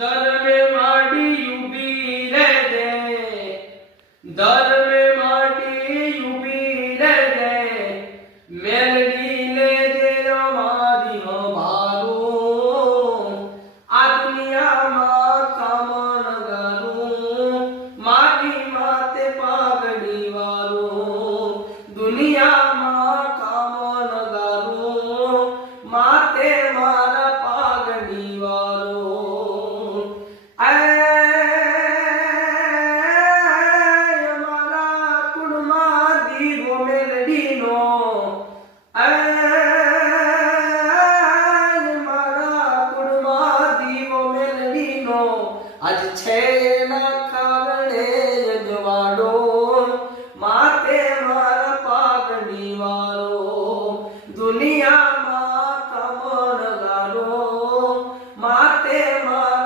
ધર્મે માડી ઉભી રે દે, ધર્મે માડી ઉભી રે દે, મેલડી લે દે અમારી અમારું, આ દુનિયામાં કામ ન કરું, મારી માતે પાઘડી વાળું, દુનિયામાં કામ ન કરું, માતે મારા પાઘડી વાળું. મારા કુળમાં દીવો મેલડીનો, મારા કુળમાં દીવો મેલડીનો, આજ છે એના કારણે અજવાળો, માતે મારા પાઘડી વાળો, દુનિયામાં કમણ ગારો, માતે મારા